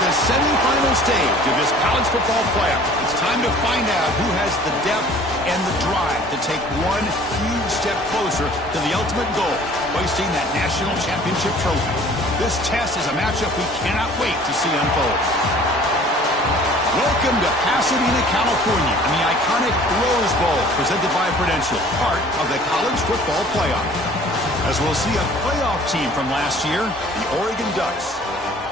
The semifinal stage of this college football playoff. It's time to find out who has the depth and the drive to take one huge step closer to the ultimate goal, hoisting that national championship trophy. This test is a matchup we cannot wait to see unfold. Welcome to Pasadena, California, and the iconic Rose Bowl presented by Prudential, part of the college football playoff. As we'll see a playoff team from last year, the Oregon Ducks,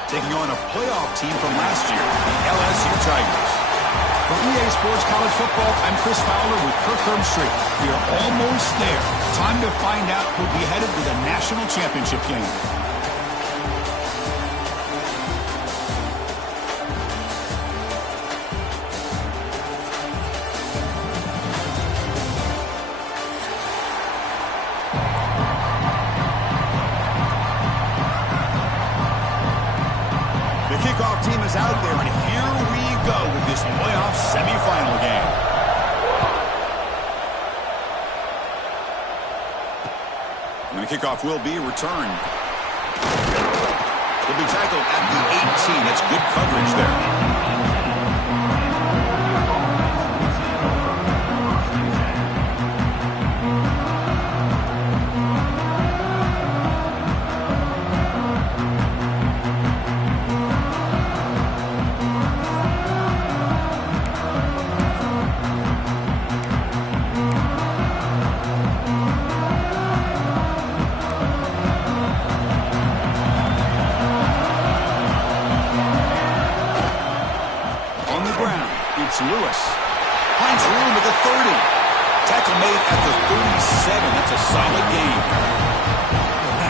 taking on a playoff team from last year, the LSU Tigers. For EA Sports College Football, I'm Chris Fowler with Kirk Herbstreit. We are almost there. Time to find out who'll be headed to the national championship game. Kickoff team is out there, and here we go with this playoff semifinal game. And the kickoff will be returned. Will be tackled at the 18. That's good coverage there. Lewis finds room at the 30. Tackle made at the 37. That's a solid game.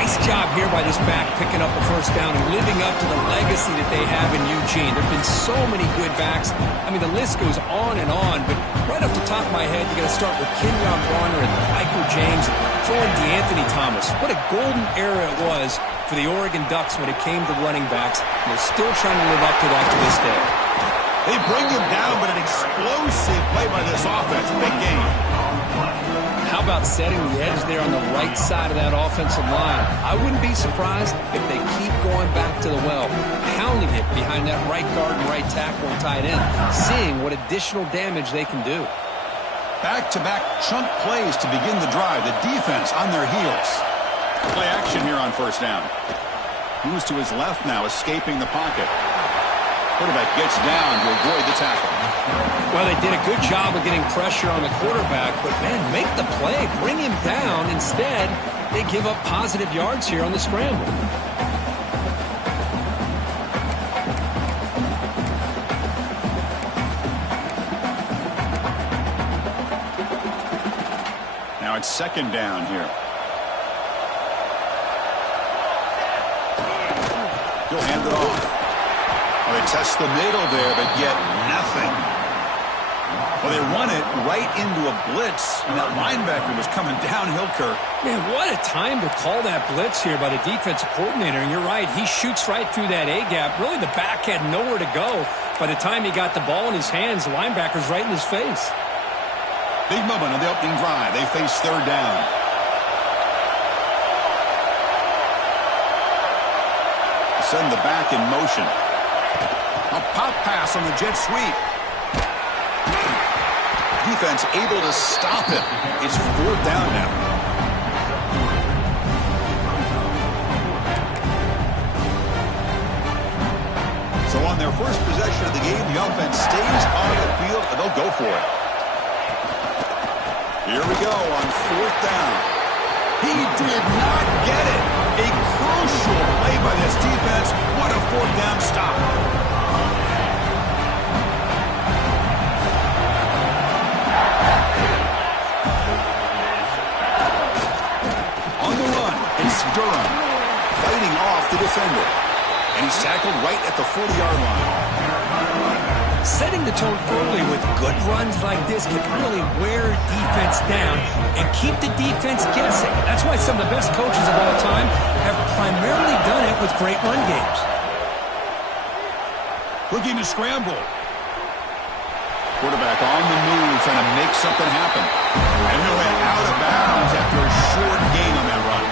Nice job here by this back, picking up the first down and living up to the legacy that they have in Eugene. There have been so many good backs. I mean, the list goes on and on, but right off the top of my head, you got to start with Kenyon Bronner and Michael James, throw in DeAnthony Thomas. What a golden era it was for the Oregon Ducks when it came to running backs. They're still trying to live up to that to this day. They bring him down, but an explosive play by this offense. Big game. How about setting the edge there on the right side of that offensive line? I wouldn't be surprised if they keep going back to the well, pounding it behind that right guard and right tackle and tight end, seeing what additional damage they can do. Back-to-back chunk plays to begin the drive. The defense on their heels. Play action here on first down. Moves to his left now, escaping the pocket. Quarterback gets down to avoid the tackle. Well, they did a good job of getting pressure on the quarterback, but, man, make the play. Bring him down. Instead, they give up positive yards here on the scramble. Now it's second down here. He'll hand it off. They test the middle there, but get nothing. Well, they run it right into a blitz, and that linebacker was coming downhill, Kirk. Man, what a time to call that blitz here by the defensive coordinator. And you're right, he shoots right through that A-gap. Really, the back had nowhere to go. By the time he got the ball in his hands, the linebacker's right in his face. Big moment on the opening drive. They face third down. Send the back in motion. A pop pass on the jet sweep. Defense able to stop it. It's fourth down now. So on their first possession of the game, the offense stays on the field, and they'll go for it. Here we go on fourth down. He did not get it. A crucial play by this defense. What a fourth down stop. On the run, it's Durham fighting off the defender. And he's tackled right at the 40-yard line. Setting the tone early with good runs like this can really wear defense down and keep the defense guessing. That's why some of the best coaches of all time have primarily done it with great run games. Looking to scramble. Quarterback on the move, trying to make something happen. And he'll head out of bounds after a short gain on that run.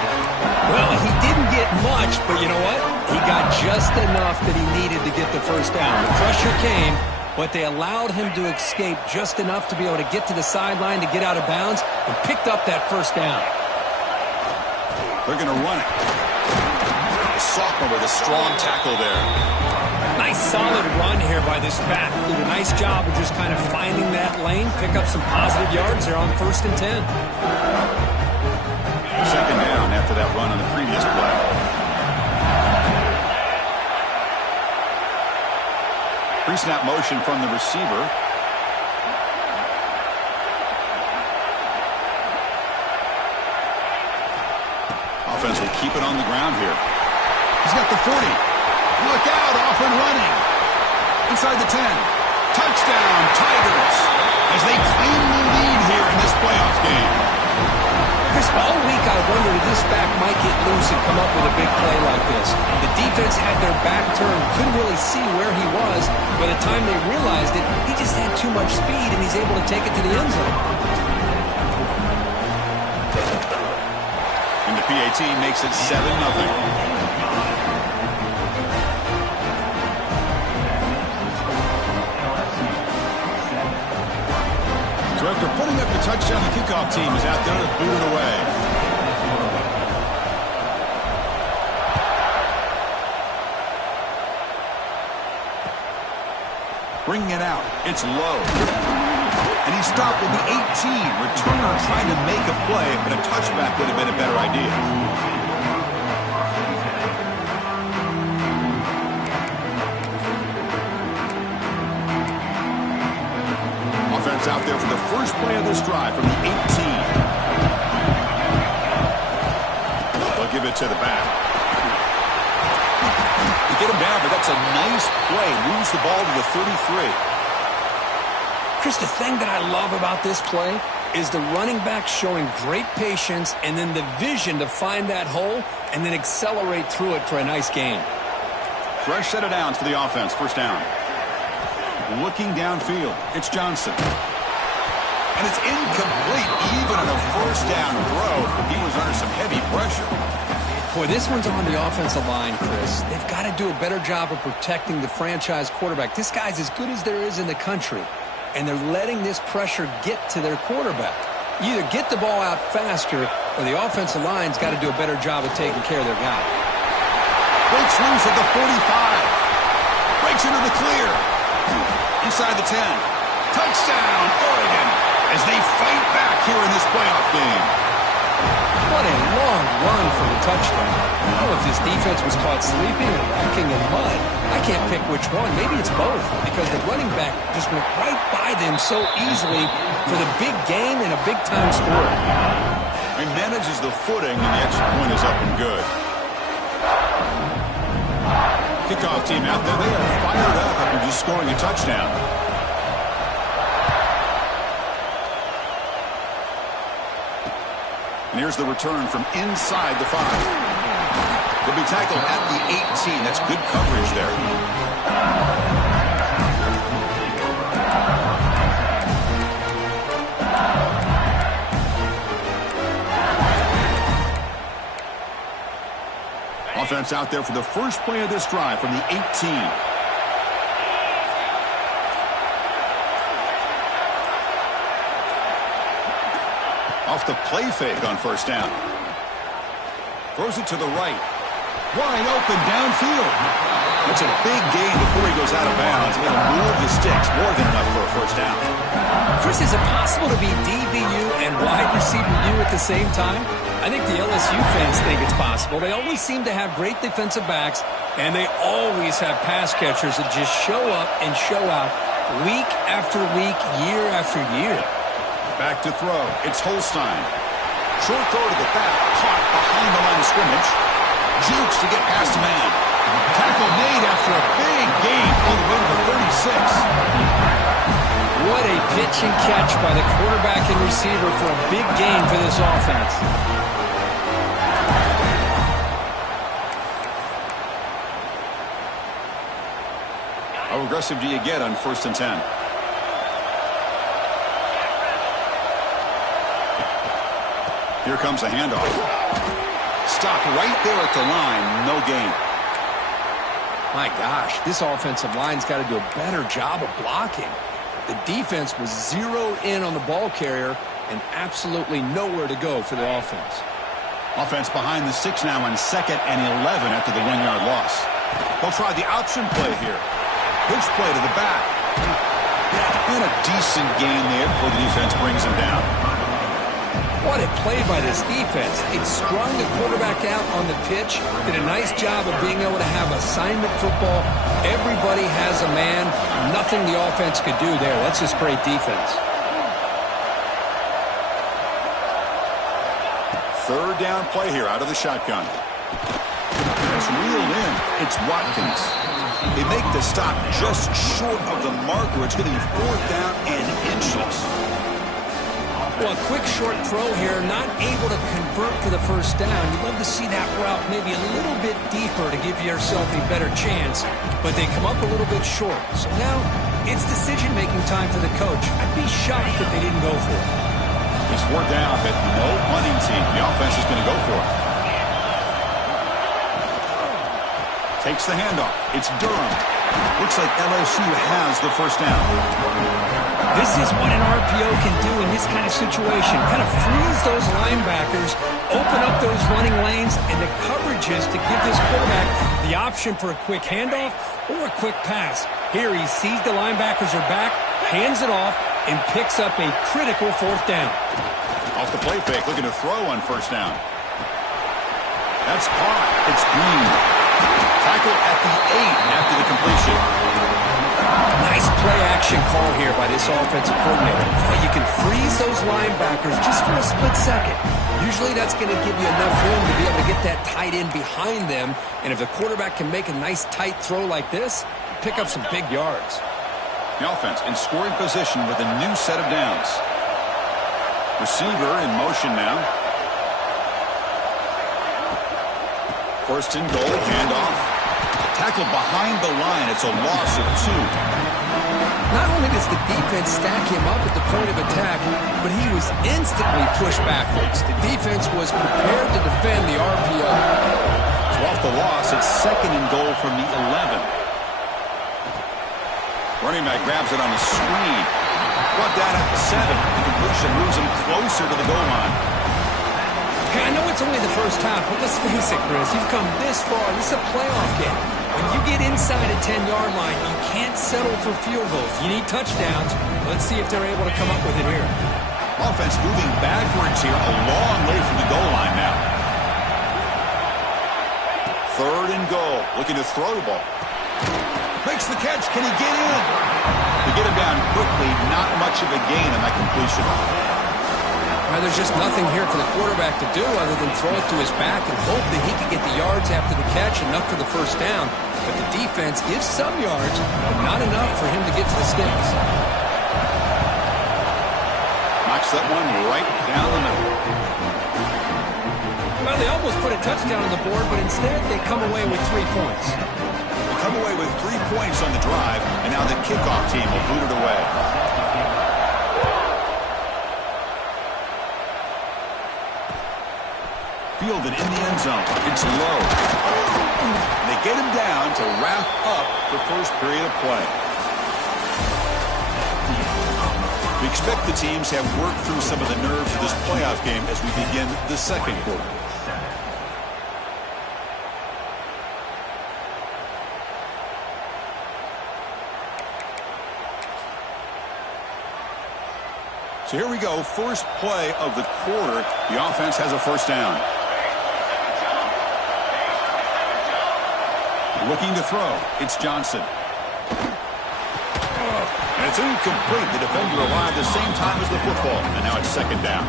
Well, he didn't get much, but you know what? He got just enough that he needed to get the first down. The pressure came, but they allowed him to escape just enough to be able to get to the sideline to get out of bounds and picked up that first down. They're going to run it. The sophomore with a strong tackle there. Nice solid run here by this back. Did a nice job of just kind of finding that lane, pick up some positive yards there on 1st and 10. Second down after that run on the previous play. Pre-snap motion from the receiver. Offense will keep it on the ground here. He's got the 40. Look out, off and running. Inside the 10. Touchdown, Tigers, as they claim the lead here in this playoff game. Chris, all week I wondered if this back might get loose and come up with a big play like this. The defense had their back turned, couldn't really see where he was. By the time they realized it, he just had too much speed, and he's able to take it to the end zone. And the PAT makes it 7-0. So after putting up the touchdown, the kickoff team is out there to boot it away. Bringing it out. It's low. And he stopped with the 18. Returner trying to make a play, but a touchback would have been a better idea. Offense out there for the first play of this drive from the 18. They'll give it to the back. They get him down, but that's a nice play. Moves the ball to the 33. Chris, the thing that I love about this play is the running back showing great patience and then the vision to find that hole and then accelerate through it for a nice gain. Fresh set of downs for the offense. First down. Looking downfield. It's Johnson. And it's incomplete. Even on a first down throw, he was under some heavy pressure. Boy, this one's on the offensive line, Chris. They've got to do a better job of protecting the franchise quarterback. This guy's as good as there is in the country, and they're letting this pressure get to their quarterback. You either get the ball out faster, or the offensive line's got to do a better job of taking care of their guy. Breaks loose at the 45. Breaks into the clear. Inside the 10. Touchdown, Oregon, as they fight back here in this playoff game. What a long run for the touchdown. I don't know if this defense was caught sleeping or walking in mud. I can't pick which one. Maybe it's both, because the running back just went right by them so easily for the big gain and a big-time score. He manages the footing, and the extra point is up and good. Kickoff team out there, they are fired up after just scoring a touchdown. And here's the return from inside the 5. They'll be tackled at the 18. That's good coverage there. Offense out there for the first play of this drive from the 18. Off the play fake on first down. Throws it to the right. Wide open downfield. It's a big gain before he goes out of bounds. It'll move the sticks more than enough for a first down. Chris, is it possible to be DBU and wide receiver U at the same time? I think the LSU fans think it's possible. They always seem to have great defensive backs, and they always have pass catchers that just show up and show out week after week, year after year. Back to throw. It's Holstein. Short throw to the back, caught behind the line of scrimmage. Jukes to get past a man. Tackle made after a big gain all the way to the 36. What a pitch and catch by the quarterback and receiver for a big gain for this offense. How aggressive do you get on 1st and 10? Here comes a handoff. Stopped right there at the line. No gain. My gosh, this offensive line's got to do a better job of blocking. The defense was zeroed in on the ball carrier and absolutely nowhere to go for the offense. Offense behind the 6 now on 2nd and 11 after the 1-yard loss. They'll try the option play here. Pitch play to the back. And a decent gain there before the defense brings him down. What a play by this defense. It strung the quarterback out on the pitch, did a nice job of being able to have assignment football. Everybody has a man. Nothing the offense could do there. That's just great defense. 3rd down play here out of the shotgun. It's reeled in. It's Watkins. They make the stop just short of the marker. It's going to be 4th down and inches. Well, a quick short throw here, not able to convert for the first down. You'd love to see that route maybe a little bit deeper to give yourself a better chance, but they come up a little bit short. So now it's decision-making time for the coach. I'd be shocked if they didn't go for it. He's 4th down, but no punting team. The offense is going to go for it. Takes the handoff. It's Durham. Looks like LSU has the first down. This is what an RPO can do in this kind of situation. Kind of freeze those linebackers, open up those running lanes, and the coverages to give this quarterback the option for a quick handoff or a quick pass. Here he sees the linebackers are back, hands it off, and picks up a critical 4th down. Off the play fake, looking to throw on 1st down. That's caught. It's Green. Tackle at the 8 after the completion. Nice play-action call here by this offensive coordinator. You can freeze those linebackers just for a split second. Usually that's going to give you enough room to be able to get that tight end behind them. And if the quarterback can make a nice tight throw like this, pick up some big yards. The offense in scoring position with a new set of downs. Receiver in motion now. 1st and goal, handoff. Tackled behind the line. It's a loss of 2. Not only does the defense stack him up at the point of attack, but he was instantly pushed backwards. The defense was prepared to defend the RPO. So off the loss, it's 2nd and goal from the 11. Running back grabs it on the screen. Brought down at the 7. The completion moves him closer to the goal line. Hey, I know it's only the first half, but let's face it, Chris. You've come this far. This is a playoff game. When you get inside a 10-yard line, you can't settle for field goals. You need touchdowns. Let's see if they're able to come up with it here. Offense moving backwards here, a long way from the goal line now. 3rd and goal, looking to throw the ball. Makes the catch. Can he get in? To get him down quickly, not much of a gain on that completion. Well, there's just nothing here for the quarterback to do other than throw it to his back and hope that he can get the yards after the catch, enough for the first down. But the defense gives some yards, but not enough for him to get to the sticks. Knocks that one right down the middle. Well, they almost put a touchdown on the board, but instead they come away with 3 points. They come away with 3 points on the drive, and now the kickoff team will boot it away. Fielded in the end zone. It's low. They get him down to wrap up the first period of play. We expect the teams have worked through some of the nerves of this playoff game as we begin the second quarter. So here we go, first play of the quarter. The offense has a first down. Looking to throw. It's Johnson. And it's incomplete. The defender arrived the same time as the football. And now it's second down.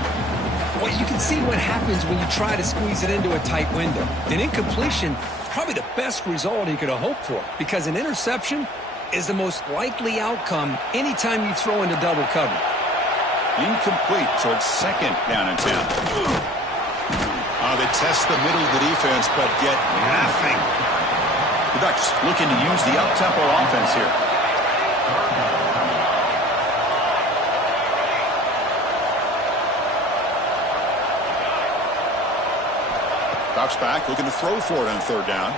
Well, you can see what happens when you try to squeeze it into a tight window. An incompletion is probably the best result he could have hoped for, because an interception is the most likely outcome anytime you throw into double cover. Incomplete, so it's second down and 10. They test the middle of the defense, but get nothing. The Ducks looking to use the up-tempo offense here. Ducks back, looking to throw for it on third down.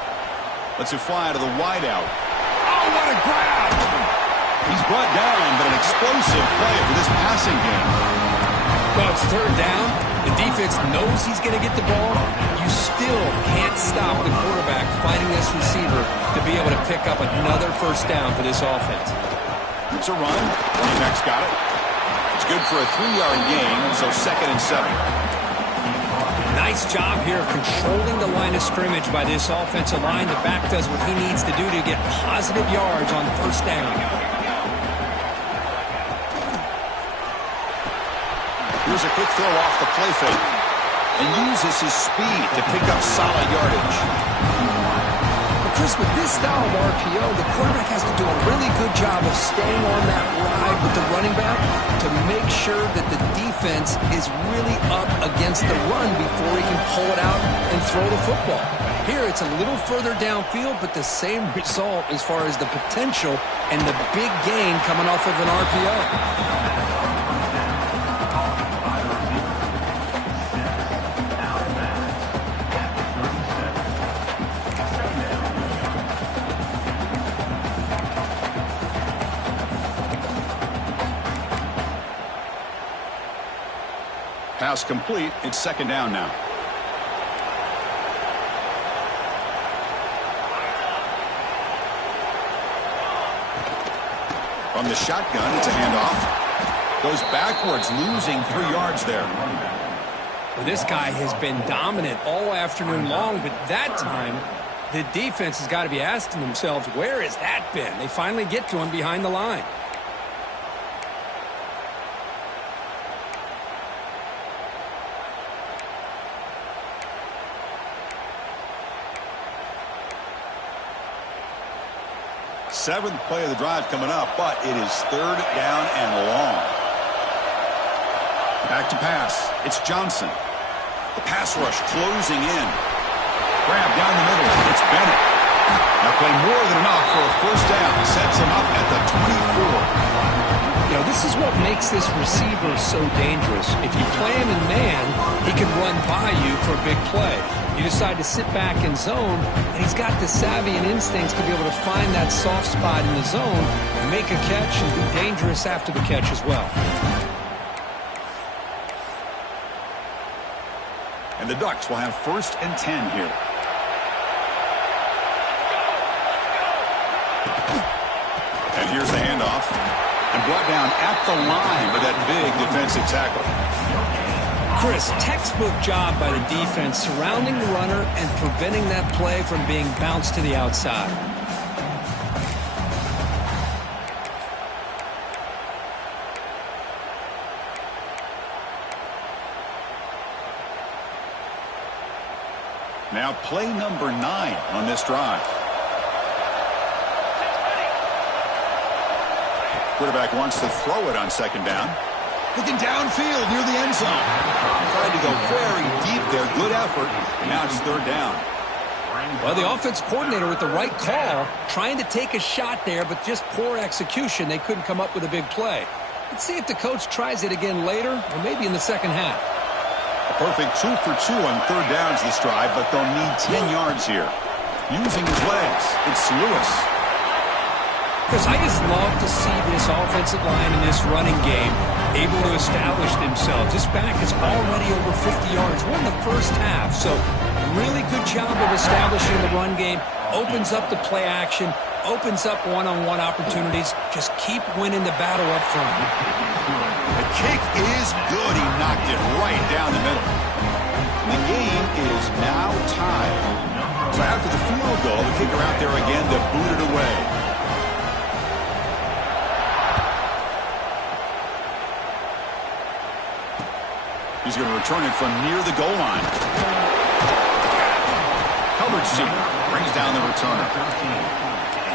Lets it fly to the wideout. Oh, what a grab! He's brought down, but an explosive play for this passing game. Well, it's third down. The defense knows he's going to get the ball. You still can't stop the quarterback finding this receiver to be able to pick up another first down for this offense. It's a run. Running back's got it. It's good for a 3-yard gain, so second and 7. Nice job here of controlling the line of scrimmage by this offensive line. The back does what he needs to do to get positive yards on first down. Here's a quick throw off the play fake and uses his speed to pick up solid yardage. But Chris, with this style of RPO, the quarterback has to do a really good job of staying on that ride with the running back to make sure that the defense is really up against the run before he can pull it out and throw the football. Here it's a little further downfield, but the same result as far as the potential and the big gain coming off of an RPO. Pass complete. It's second down now. From the shotgun, it's a handoff. Goes backwards, losing 3 yards there. Well, this guy has been dominant all afternoon long, but that time, the defense has got to be asking themselves, where has that been? They finally get to him behind the line. Seventh play of the drive coming up, but it is third down and long. Back to pass. It's Johnson. The pass rush closing in. Grab down the middle. It's Bennett. Now play more than enough for a first down. Sets him up at the 24. You know, this is what makes this receiver so dangerous. If you play him in man, he can run by you for a big play. You decide to sit back in zone, and he's got the savvy and instincts to be able to find that soft spot in the zone and make a catch and be dangerous after the catch as well. And the Ducks will have first and 10 here. And here's the handoff. And brought down at the line with that big defensive tackle. Chris, textbook job by the defense surrounding the runner and preventing that play from being bounced to the outside. Now play number 9 on this drive. Quarterback wants to throw it on second down. Looking downfield near the end zone. Tried to go very deep there. Good effort. Now it's third down. Well, the offense coordinator with the right call, trying to take a shot there, but just poor execution. They couldn't come up with a big play. Let's see if the coach tries it again later, or maybe in the second half. A perfect 2 for 2 on third downs this drive, but they'll need 10 yards here. Using his legs, it's Lewis. Chris, I just love to see this offensive line in this running game able to establish themselves. This back is already over 50 yards. We're in the first half, so really good job of establishing the run game. Opens up the play action, opens up one-on-one opportunities. Just keep winning the battle up front. The kick is good. He knocked it right down the middle. The game is now tied. So after the field goal, the kicker out there again to boot it away. He's going to return it from near the goal line. Coverage team brings down the returner.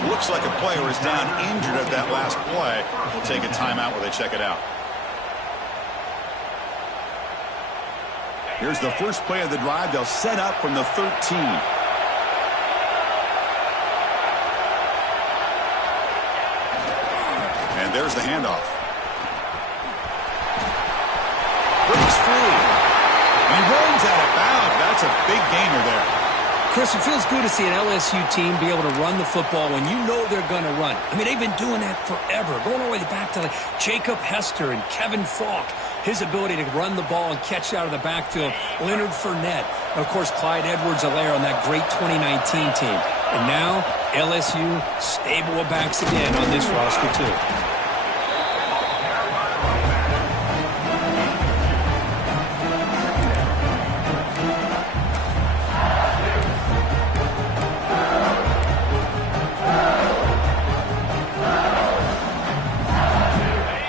Looks like a player is down injured at that last play. We'll take a timeout while they check it out. Here's the first play of the drive. They'll set up from the 13. And there's the handoff. Breaks free. And he runs out of bounds. That's a big gainer there. Chris, it feels good to see an LSU team be able to run the football when you know they're going to run. I mean, they've been doing that forever, going all the way back to like Jacob Hester and Kevin Falk. His ability to run the ball and catch out of the backfield. Leonard Fournette. And, of course, Clyde Edwards-Helaire on that great 2019 team. And now, LSU stable of backs again on this roster, too.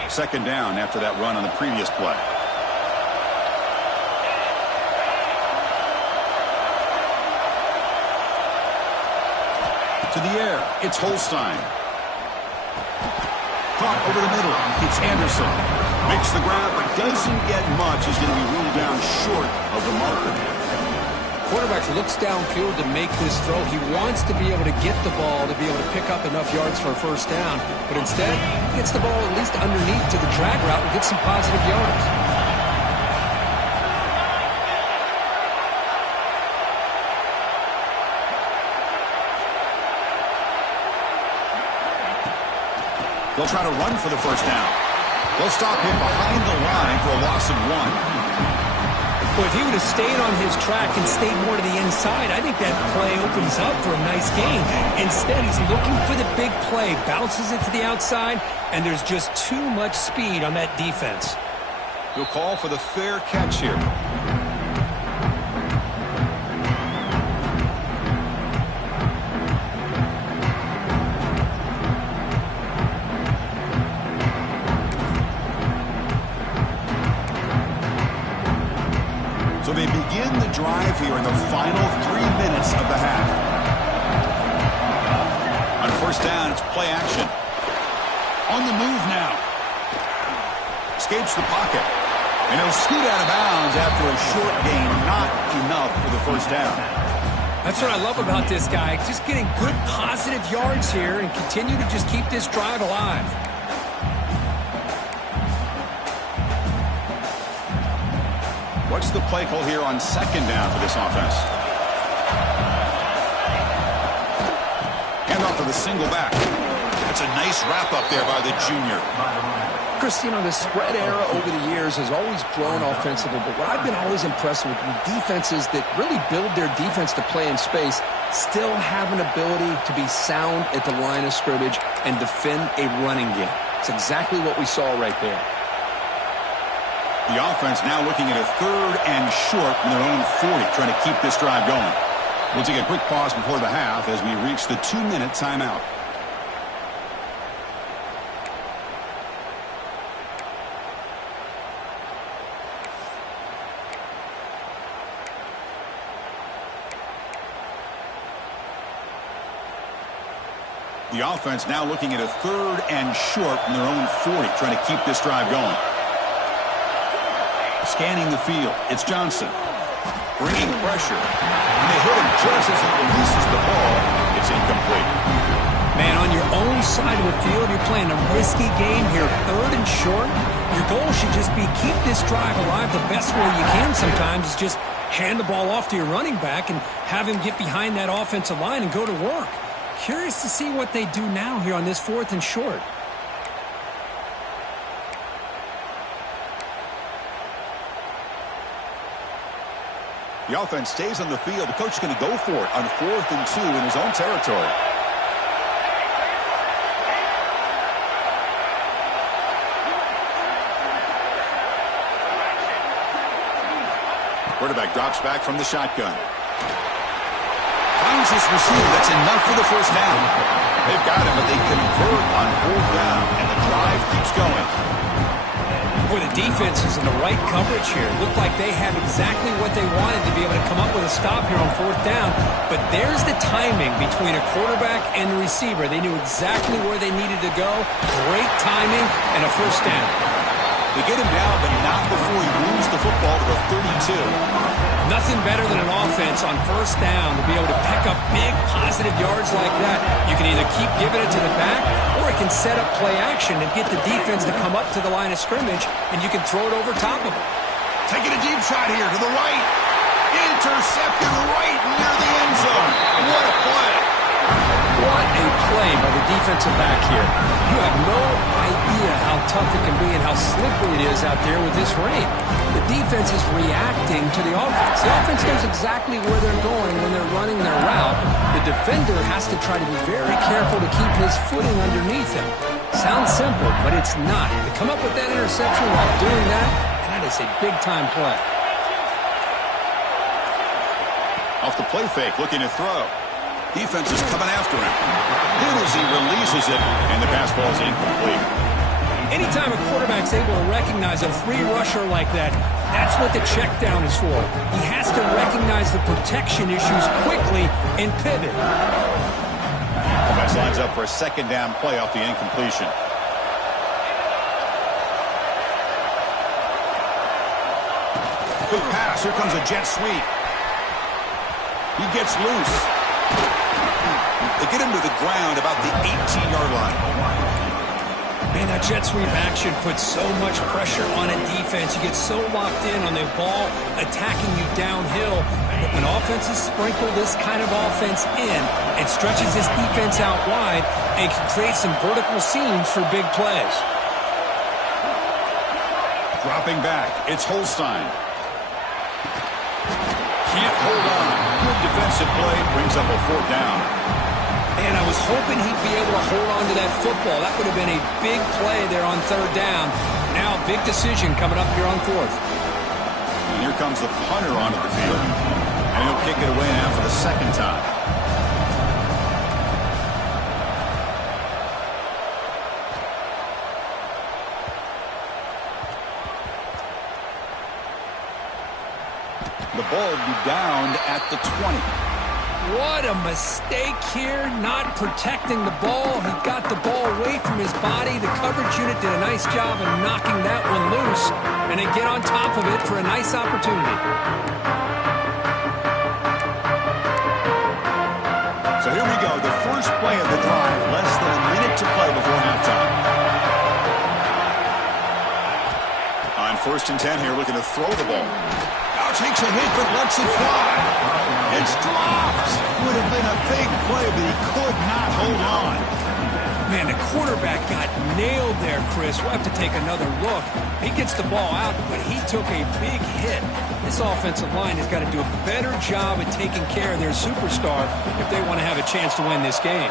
Second down after that run on the previous play. To the air, it's Holstein. Caught over the middle, it's Anderson. Makes the grab, but doesn't get much. He's going to be ruled down short of the marker. Quarterback looks downfield to make this throw. He wants to be able to get the ball to be able to pick up enough yards for a first down. But instead, he gets the ball at least underneath to the drag route and gets some positive yards. They'll try to run for the first down. They'll stop him behind the line for a loss of 1. Well, if he would have stayed on his track and stayed more to the inside, I think that play opens up for a nice gain. Instead, he's looking for the big play, bounces it to the outside, and there's just too much speed on that defense. He'll call for the fair catch here. So they begin the drive here in the final 3 minutes of the half. On first down, it's play action. On the move now. Escapes the pocket. And he'll scoot out of bounds after a short gain. Not enough for the first down. That's what I love about this guy. Just getting good positive yards here and continue to just keep this drive alive. What's the play call here on second down for this offense? Hand off to the single back. It's a nice wrap up there by the junior. Chris, you know, the spread era over the years has always grown offensively, but what I've been always impressed with defenses that really build their defense to play in space still have an ability to be sound at the line of scrimmage and defend a running game. It's exactly what we saw right there. The offense now looking at a 3rd and short from their own 40, trying to keep this drive going. We'll take a quick pause before the half as we reach the 2-minute timeout. The offense now looking at a 3rd and short from their own 40, trying to keep this drive going. Scanning the field, it's Johnson. Bringing pressure. And they hit him just as he releases the ball. It's incomplete. Man, on your own side of the field, you're playing a risky game here. 3rd and short. Your goal should just be keep this drive alive the best way you can sometimes. Is just hand the ball off to your running back and have him get behind that offensive line and go to work. Curious to see what they do now here on this 4th and short. The offense stays on the field. The coach is going to go for it on 4th and 2 in his own territory. Quarterback drops back from the shotgun. Finds this receiver. That's enough for the first down. They've got him, but they convert on fourth down, and the drive keeps going. Boy, the defense is in the right coverage here. Looked like they have exactly what they wanted to be able to come up with a stop here on fourth down. But there's the timing between a quarterback and the receiver. They knew exactly where they needed to go. Great timing and a first down. They get him down, but not before he moves the football to the 32. Nothing better than an offense on first down to be able to pick up big positive yards like that. You can either keep giving it to the back, or it can set up play action and get the defense to come up to the line of scrimmage, and you can throw it over top of them. Taking a deep shot here to the right. Intercepted right near the end zone. What a play. What a play by the defensive back here. You have no idea how tough it can be and how slippery it is out there with this rain. The defense is reacting to the offense. The offense knows exactly where they're going when they're running their route. The defender has to try to be very careful to keep his footing underneath him. Sounds simple, but it's not. To come up with that interception while doing that, that is a big-time play. Off the play fake, looking to throw. Defense is coming after him. Then as he releases it, and the pass ball is incomplete. Anytime a quarterback's able to recognize a free rusher like that, that's what the check down is for. He has to recognize the protection issues quickly and pivot. Offense lines up for a second down play off the incompletion. Good pass. Here comes a jet sweep. He gets loose. They get him to the ground about the 18-yard line. Man, that jet sweep action puts so much pressure on a defense. You get so locked in on the ball attacking you downhill. But when offenses sprinkle this kind of offense in, it stretches this defense out wide and can create some vertical seams for big plays. Dropping back, it's Holstein. Can't hold on. Good defensive play, brings up a fourth down. Man, I was hoping he'd be able to hold on to that football. That would have been a big play there on third down. Now, big decision coming up here on fourth. And here comes the punter onto the field. And he'll kick it away now for the second time. The ball will be down at the 20. What a mistake here, not protecting the ball. He got the ball away from his body. The coverage unit did a nice job of knocking that one loose, and they get on top of it for a nice opportunity. So here we go, the first play of the drive, less than a minute to play before halftime. On 1st and 10 here, looking to throw the ball. Now takes a hit, but lets it fly. It's dropped. Would have been a big play, but he could not hold on. Man, the quarterback got nailed there, Chris. We'll have to take another look. He gets the ball out, but he took a big hit. This offensive line has got to do a better job at taking care of their superstar if they want to have a chance to win this game.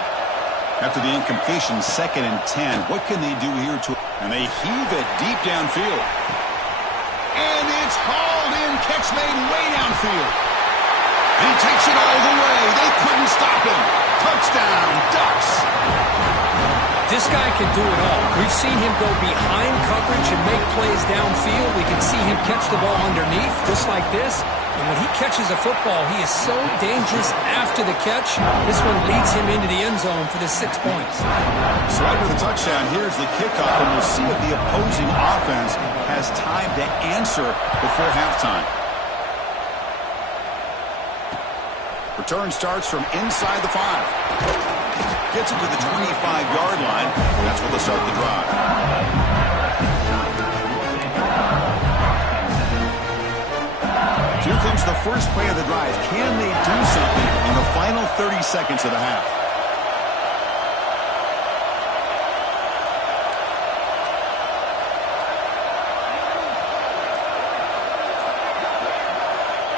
After the incompletion, 2nd and 10, what can they do here to... And they heave it deep downfield. And it's hauled in, catch made way downfield. And he takes it all the way. They couldn't stop him. Touchdown, Ducks. This guy can do it all. We've seen him go behind coverage and make plays downfield. We can see him catch the ball underneath, just like this. And when he catches a football, he is so dangerous after the catch. This one leads him into the end zone for the 6 points. So after the touchdown, here's the kickoff, and we'll see if the opposing offense has time to answer before halftime. Return starts from inside the 5. Gets it to the 25-yard line. That's where they'll start the drive. Here comes the first play of the drive. Can they do something in the final 30 seconds of the half?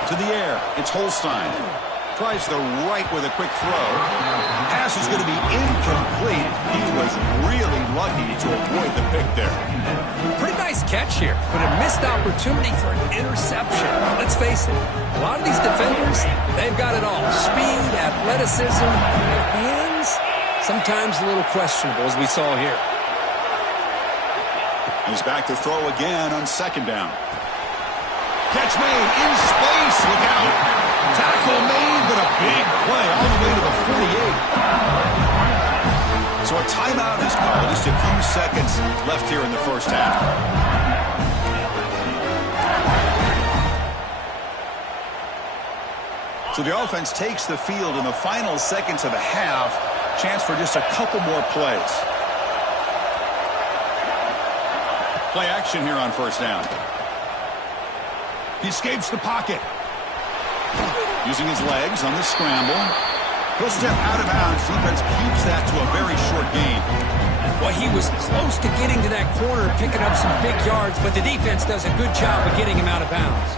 To the air, it's Holstein. Tries the right with a quick throw. Pass is going to be incomplete. He was really lucky to avoid the pick there. Pretty nice catch here, but a missed opportunity for an interception. Let's face it, a lot of these defenders, they've got it all. Speed, athleticism, hands, sometimes a little questionable, as we saw here. He's back to throw again on second down. Catch made in space. Look out. Tackle made, but a big play all the way to the 48. So a timeout is called. Just a few seconds left here in the first half. So the offense takes the field in the final seconds of the half. Chance for just a couple more plays. Play action here on first down. He escapes the pocket. Using his legs on the scramble. He'll step out of bounds. Defense keeps that to a very short gain. Well, he was close to getting to that corner, picking up some big yards, but the defense does a good job of getting him out of bounds.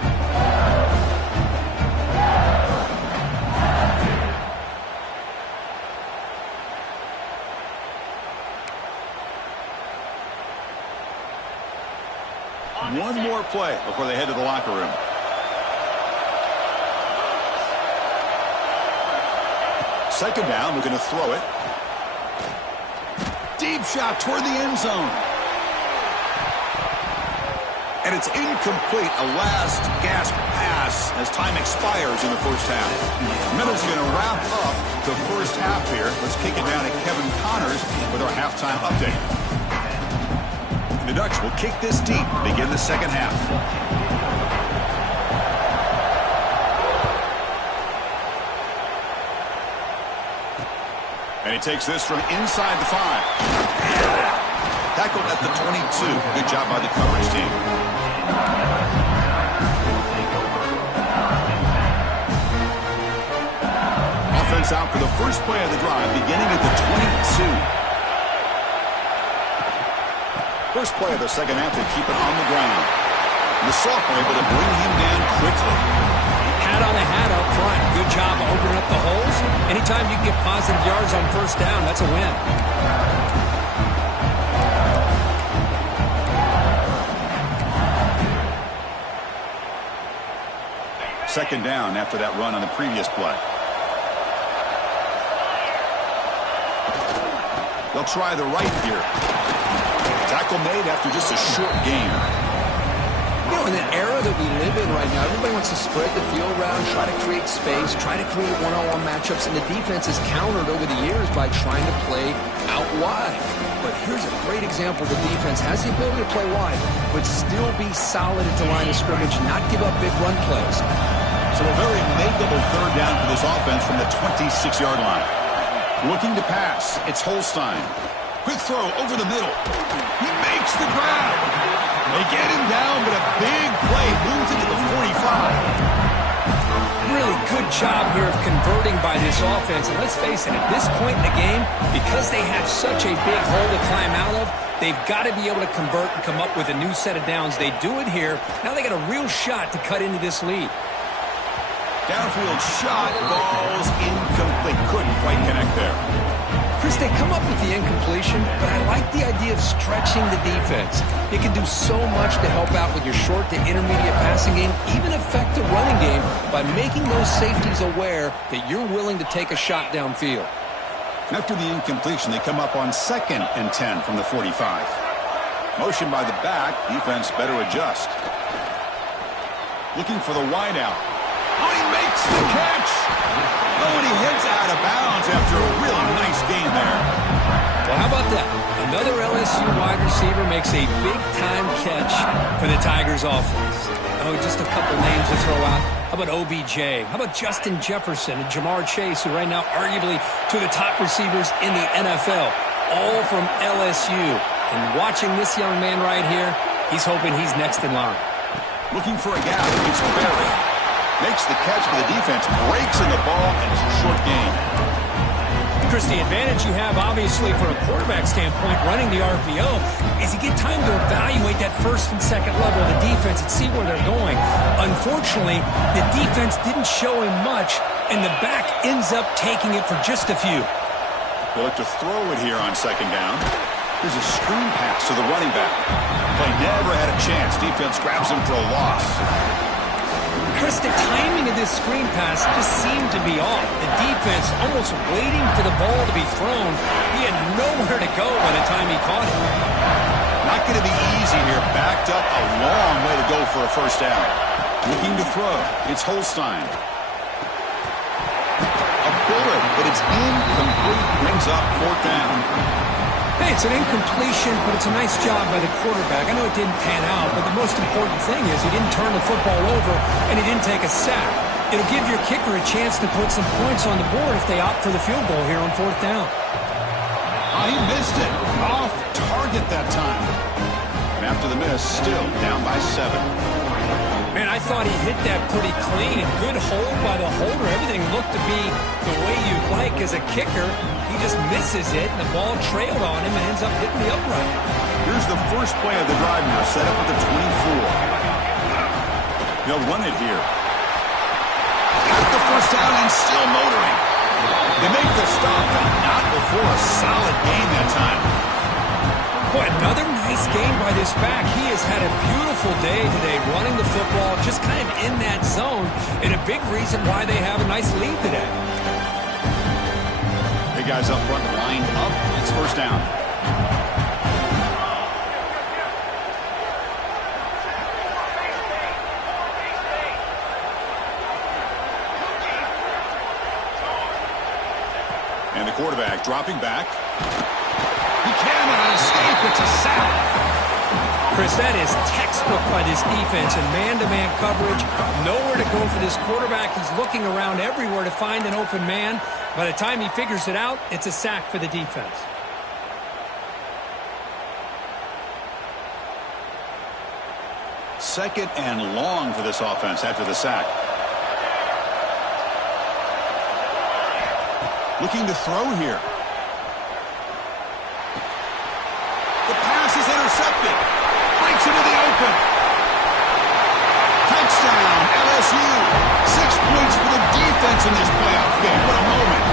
One more play before they head to the locker room. Second down, we're going to throw it. Deep shot toward the end zone. And it's incomplete, a last gasp pass as time expires in the first half. Middle's going to wrap up the first half here. Let's kick it down to Kevin Connors with our halftime update. The Ducks will kick this deep to begin the second half. And he takes this from inside the 5. Tackled at the 22. Good job by the coverage team. Offense out for the first play of the drive, beginning at the 22. First play of the second half to keep it on the ground. And the sophomore able to bring him down quickly. Hat on the hat up front. Good job opening up the holes. Anytime you get positive yards on first down, that's a win. Second down after that run on the previous play. They'll try the right here. Tackle made after just a short gain. You know, in the era that we live in right now, everybody wants to spread the field around, try to create space, try to create one-on-one matchups, and the defense has countered over the years by trying to play out wide. But here's a great example. The defense has the ability to play wide, but still be solid at the line of scrimmage, not give up big run plays. So a very makeable third down for this offense from the 26-yard line. Looking to pass, it's Holstein. Quick throw over the middle. He makes the grab. They get him down, but a big play moves into the 45. Really good job here of converting by this offense. And let's face it, at this point in the game, because they have such a big hole to climb out of, they've got to be able to convert and come up with a new set of downs. They do it here. Now they got a real shot to cut into this lead. Downfield shot, balls incomplete. Couldn't quite connect there. Chris, they come up with the incompletion, but I like the idea of stretching the defense. It can do so much to help out with your short to intermediate passing game, even affect the running game by making those safeties aware that you're willing to take a shot downfield. After the incompletion, they come up on 2nd and 10 from the 45. Motion by the back, defense better adjust. Looking for the wideout. Oh, he makes the catch! Oh, and he heads out of bounds after a really nice game there. Well, how about that? Another LSU wide receiver makes a big-time catch for the Tigers offense. Oh, just a couple names to throw out. How about OBJ? How about Justin Jefferson and Jamar Chase, who right now arguably two of the top receivers in the NFL, all from LSU. And watching this young man right here, he's hoping he's next in line. Looking for a gap. It's Barry. Makes the catch, but the defense breaks in the ball, and it's a short gain. Chris, the advantage you have, obviously, from a quarterback standpoint, running the RPO, is you get time to evaluate that first and second level of the defense and see where they're going. Unfortunately, the defense didn't show him much, and the back ends up taking it for just a few. They look to throw it here on second down. Here's a screen pass to the running back. Play never had a chance. Defense grabs him for a loss. Chris, the timing of this screen pass just seemed to be off. The defense almost waiting for the ball to be thrown. He had nowhere to go by the time he caught it. Not going to be easy here. Backed up a long way to go for a first down. Looking to throw. It's Holstein. A bullet, but it's incomplete. Brings up fourth down. Hey, it's an incompletion, but it's a nice job by the quarterback. I know it didn't pan out, but the most important thing is he didn't turn the football over and he didn't take a sack. It'll give your kicker a chance to put some points on the board if they opt for the field goal here on fourth down. Oh, he missed it. Off target that time. And after the miss, still down by 7. Man, I thought he hit that pretty clean. Good hold by the holder. Everything looked to be the way you'd like as a kicker. He just misses it, and the ball trailed on him and ends up hitting the upright. Here's the first play of the drive now, set up at the 24. They'll run it here. Got the first down and still motoring. They make the stop, but not before a solid gain that time. Boy, another nice game by this back. He has had a beautiful day today running the football, just kind of in that zone, and a big reason why they have a nice lead today. Hey, guys up front lined up. It's first down. And the quarterback dropping back. He cannot escape. It's a sack. Chris, that is textbook by this defense and man-to-man coverage. Nowhere to go for this quarterback. He's looking around everywhere to find an open man. By the time he figures it out, it's a sack for the defense. Second and long for this offense after the sack. Looking to throw here. The pass is intercepted. Breaks into the open. Touchdown, LSU. 6 points for the defense in this playoff game. What a moment.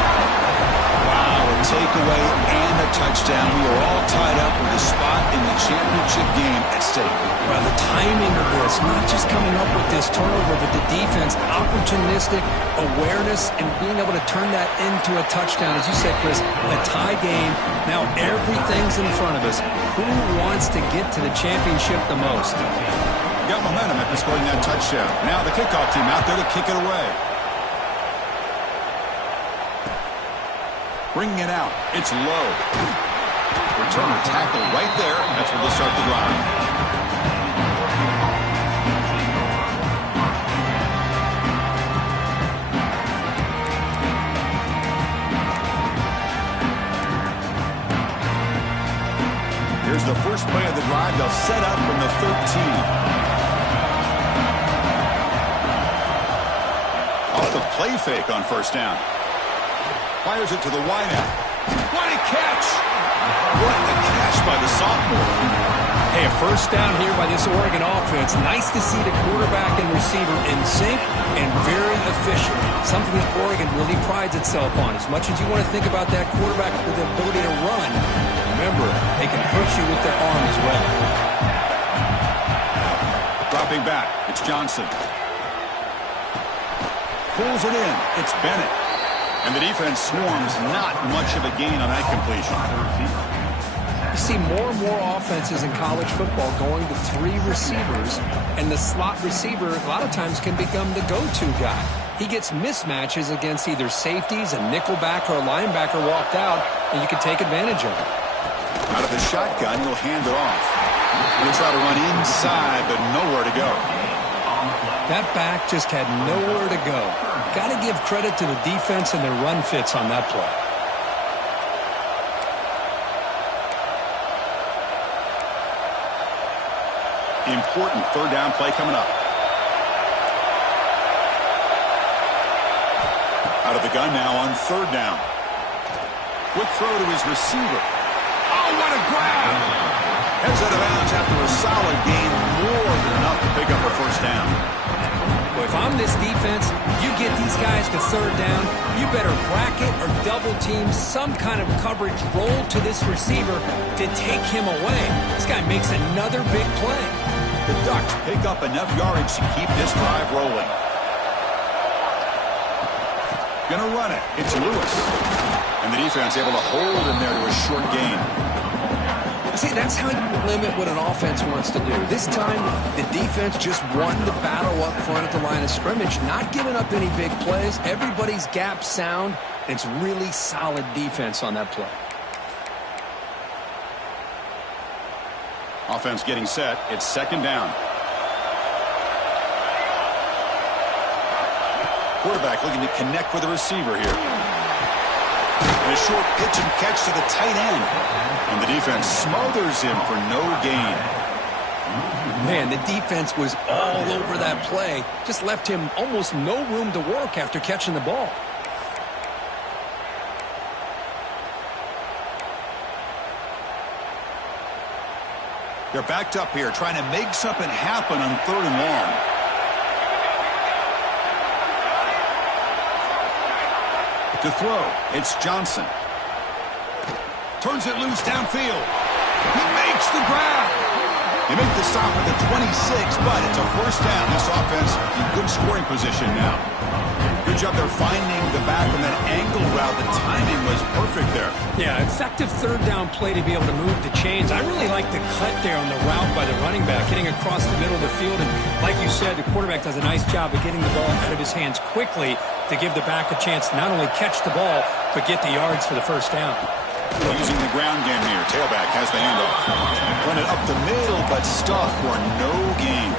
Wow, a takeaway and a touchdown. We are all tied up with a spot in the championship game at stake. Well, the timing of this, not just coming up with this turnover, but the defense, opportunistic awareness, and being able to turn that into a touchdown. As you said, Chris, a tie game. Now everything's in front of us. Who wants to get to the championship the most? Got momentum after scoring that touchdown. Now the kickoff team out there to kick it away. Bringing it out. It's low. Returner tackle right there. That's where they'll start the drive. Here's the first play of the drive. They'll set up from the 13. Off the play fake on first down. Fires it to the wideout. What a catch! What a catch by the sophomore. Hey, a first down here by this Oregon offense. Nice to see the quarterback and receiver in sync and very efficient. Something that Oregon really prides itself on. As much as you want to think about that quarterback with the ability to run, remember, they can hurt you with their arm as well. Dropping back, it's Johnson. Pulls it in, it's Bennett. And the defense swarms, not much of a gain on that completion. You see more and more offenses in college football going to 3 receivers, and the slot receiver a lot of times can become the go-to guy. He gets mismatches against either safeties, a nickelback, or a linebacker walked out, and you can take advantage of it. Out of the shotgun, he'll hand it off. He'll try to run inside, but nowhere to go. That back just had nowhere to go. Got to give credit to the defense and their run fits on that play. Important third down play coming up. Out of the gun now on third down. Quick throw to his receiver. Oh, what a grab! Heads out of bounds after a solid gain, more than enough to pick up a first down. I'm this defense, you get these guys to third down, you better bracket or double team some kind of coverage roll to this receiver to take him away. This guy makes another big play. The Ducks pick up enough yardage to keep this drive rolling. Gonna run it. It's Lewis. And the defense able to hold him there to a short gain. See, that's how you limit what an offense wants to do. This time, the defense just won the battle up front at the line of scrimmage, not giving up any big plays. Everybody's gap sound. It's really solid defense on that play. Offense getting set. It's second down. Quarterback looking to connect with the receiver here. And a short pitch and catch to the tight end. And the defense smothers him for no gain. Man, the defense was all over that play. Just left him almost no room to work after catching the ball. They're backed up here trying to make something happen on 3rd and long. To throw, it's Johnson. Turns it loose downfield. He makes the grab. They make the stop at the 26, but it's a first down. This offense in good scoring position now. Good job there finding the back on that angle route. The timing was perfect there. Yeah, effective third down play to be able to move the chains. I really like the cut there on the route by the running back, getting across the middle of the field. And like you said, the quarterback does a nice job of getting the ball out of his hands quickly to give the back a chance to not only catch the ball, but get the yards for the first down. Using the ground game here. Tailback has the handoff. Run it up the middle, but stuck for no gain.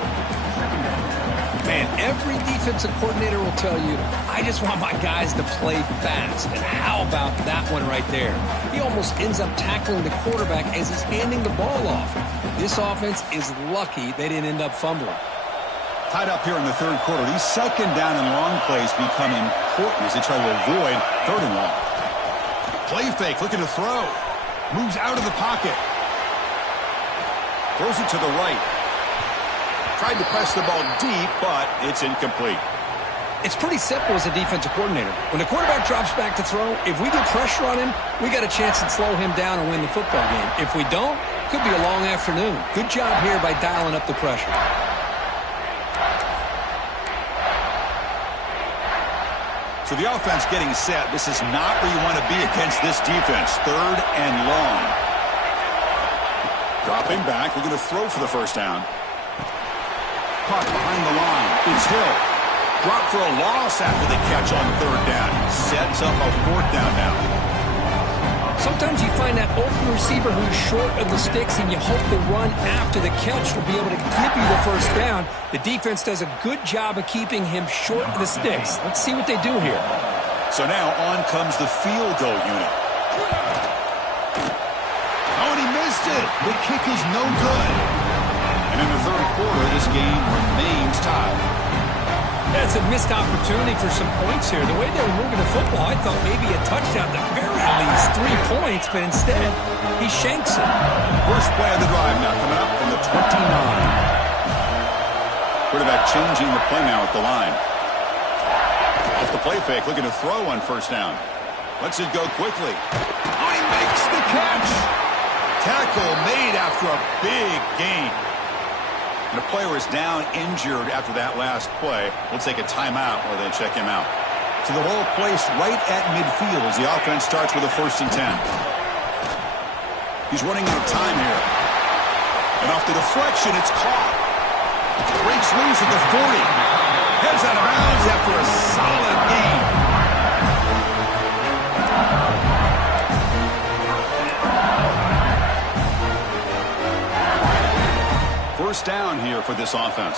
Man, every defensive coordinator will tell you, I just want my guys to play fast. And how about that one right there? He almost ends up tackling the quarterback as he's handing the ball off. This offense is lucky they didn't end up fumbling. Tied up here in the third quarter. These second down and long plays become important as they try to avoid 3rd and long. Play fake, looking to throw. Moves out of the pocket. Throws it to the right. Tried to press the ball deep, but it's incomplete. It's pretty simple as a defensive coordinator. When the quarterback drops back to throw, if we get pressure on him, we got a chance to slow him down and win the football game. If we don't, could be a long afternoon. Good job here by dialing up the pressure. So the offense getting set. This is not where you want to be against this defense. 3rd and long. Dropping back. We're going to throw for the first down. Caught behind the line. It's Hill. Dropped for a loss after the catch on 3rd down. Sets up a 4th down now. Sometimes you find that open receiver who's short of the sticks, and you hope the run after the catch will be able to give you the first down. The defense does a good job of keeping him short of the sticks. Let's see what they do here. So now on comes the field goal unit. Oh, and he missed it. The kick is no good. And in the third quarter, this game remains tied. That's a missed opportunity for some points here. The way they were moving the football, I thought maybe a touchdown, at the very least 3 points, but instead, he shanks it. First play of the drive now coming up from the 29. Quarterback changing the play now at the line. Off the play fake, looking to throw on first down. Lets it go quickly. Oh, he makes the catch. Tackle made after a big gain. And the player is down injured after that last play. We'll take a timeout while they check him out. So the ball placed right at midfield as the offense starts with a 1st and 10. He's running out of time here. And off the deflection, it's caught. Breaks loose at the 40. Heads out of bounds after a solid gain. First down here for this offense.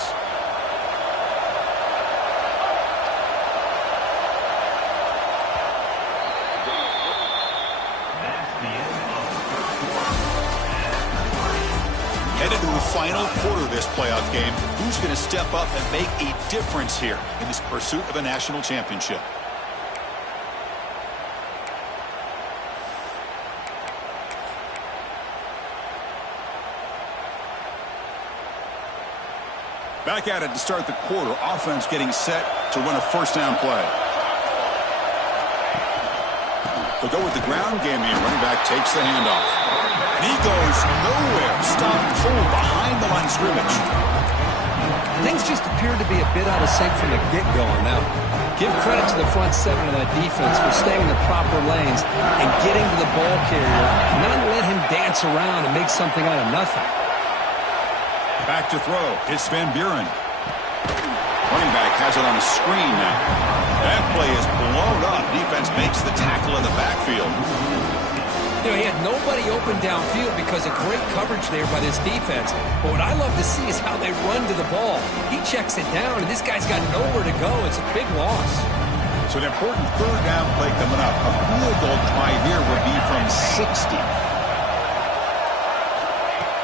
Headed to the final quarter of this playoff game. Who's going to step up and make a difference here in this pursuit of a national championship? Back at it to start the quarter. Offense getting set to run a first down play. They'll go with the ground game here. Running back takes the handoff. And he goes nowhere. Stopped cold behind the line of scrimmage. Things just appeared to be a bit out of sync from the get-go. Now, give credit to the front seven of that defense for staying in the proper lanes and getting to the ball carrier, not let him dance around and make something out of nothing. Back to throw. It's Van Buren. Running back has it on the screen now. That play is blown up. Defense makes the tackle in the backfield. You know, he had nobody open downfield because of great coverage there by this defense. But what I love to see is how they run to the ball. He checks it down, and this guy's got nowhere to go. It's a big loss. So an important third down play coming up. A field goal try here would be from 60.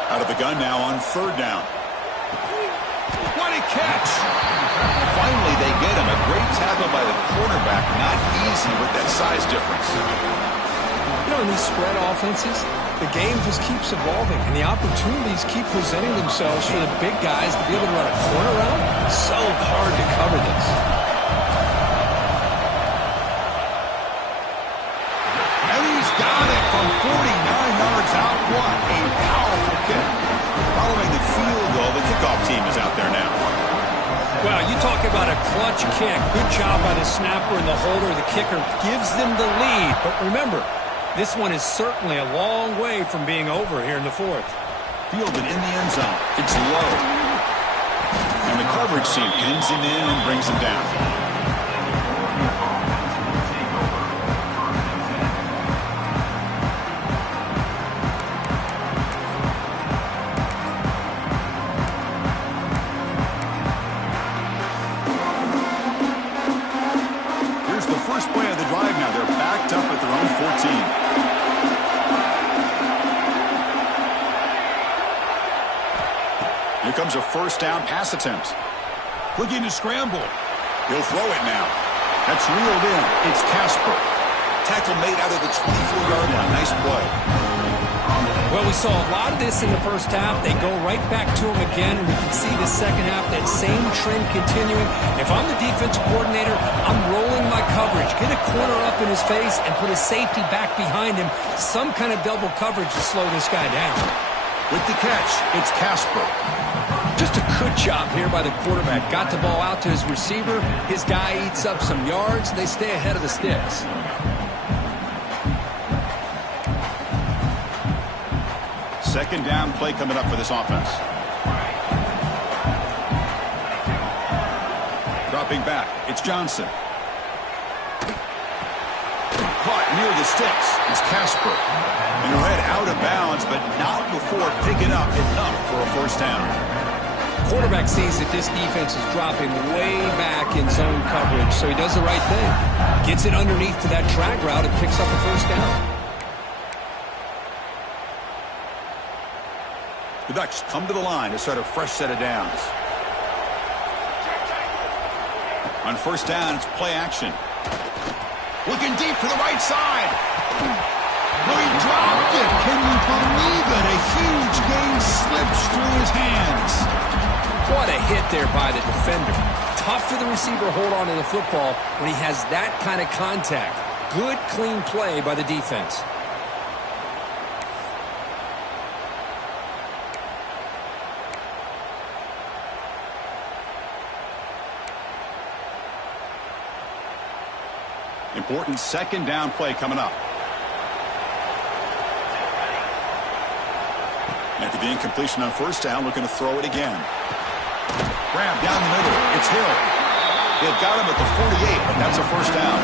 Out of the gun now on third down. What a catch! Finally, they get him. A great tackle by the quarterback. Not easy with that size difference. You know, in these spread offenses, the game just keeps evolving, and the opportunities keep presenting themselves for the big guys to be able to run a corner route. So hard to cover this. And he's got it from 49 yards out. What a powerful kick. Following the field goal, the kickoff team is out there now. Well, you talk about a clutch kick. Good job by the snapper and the holder. The kicker gives them the lead. But remember, this one is certainly a long way from being over here in the fourth. Fielded in the end zone. It's low. And the coverage team pins him in and brings him down. First play of the drive now. They're backed up at their own 14. Here comes a first down pass attempt. Looking to scramble. He'll throw it now. That's reeled in. It's Casper. Tackle made out of the 24-yard line. Nice play. Well, we saw a lot of this in the first half. They go right back to him again, and we can see the second half, that same trend continuing. If I'm the defensive coordinator, I'm rolling my coverage. Get a corner up in his face and put a safety back behind him. Some kind of double coverage to slow this guy down. With the catch, it's Casper. Just a good job here by the quarterback. Got the ball out to his receiver. His guy eats up some yards. They stay ahead of the sticks. Second down play coming up for this offense. Dropping back, it's Johnson. Caught near the sticks. It's Casper. And he'll head out of bounds, but not before picking up enough for a first down. Quarterback sees that this defense is dropping way back in zone coverage, so he does the right thing. Gets it underneath to that drag route and picks up a first down. The Ducks come to the line to start a fresh set of downs. On first down, it's play action. Looking deep to the right side. Oh, he dropped it. Can you believe it? A huge game slips through his hands. What a hit there by the defender. Tough for the receiver to hold on to the football when he has that kind of contact. Good, clean play by the defense. Important second down play coming up. After the incompletion on first down, looking to throw it again. Grab down the middle. It's Hill. They've got him at the 48, but that's a first down.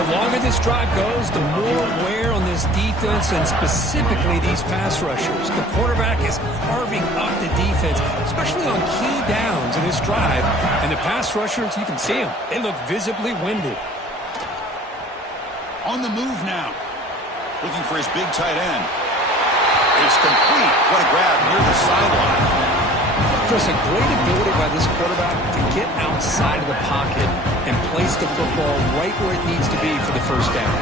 The longer this drive goes, the more wear on this defense and specifically these pass rushers. The quarterback is carving up the defense, especially on key downs in this drive. And the pass rushers, you can see them. They look visibly winded. On the move now. Looking for his big tight end. It's complete. What a grab near the sideline. Chris, a great ability by this quarterback to get outside of the pocket and place the football right where it needs to be for the first down.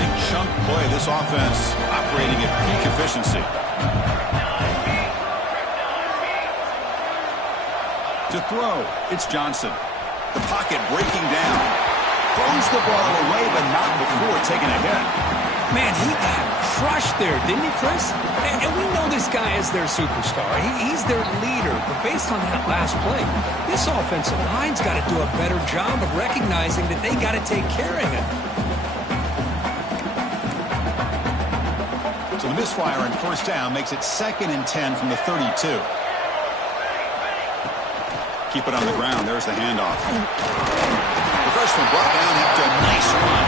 Big chunk play this offense operating at peak efficiency. To throw, it's Johnson. The pocket breaking down. Throws the ball away, but not before taking a hit. Man, he got crushed there, didn't he, Chris? And we know this guy is their superstar. He's their leader. But based on that last play, this offensive line's got to do a better job of recognizing that they got to take care of him. So the misfire on first down makes it 2nd and 10 from the 32. Keep it on the ground. There's the handoff. The freshman brought down after a nice run.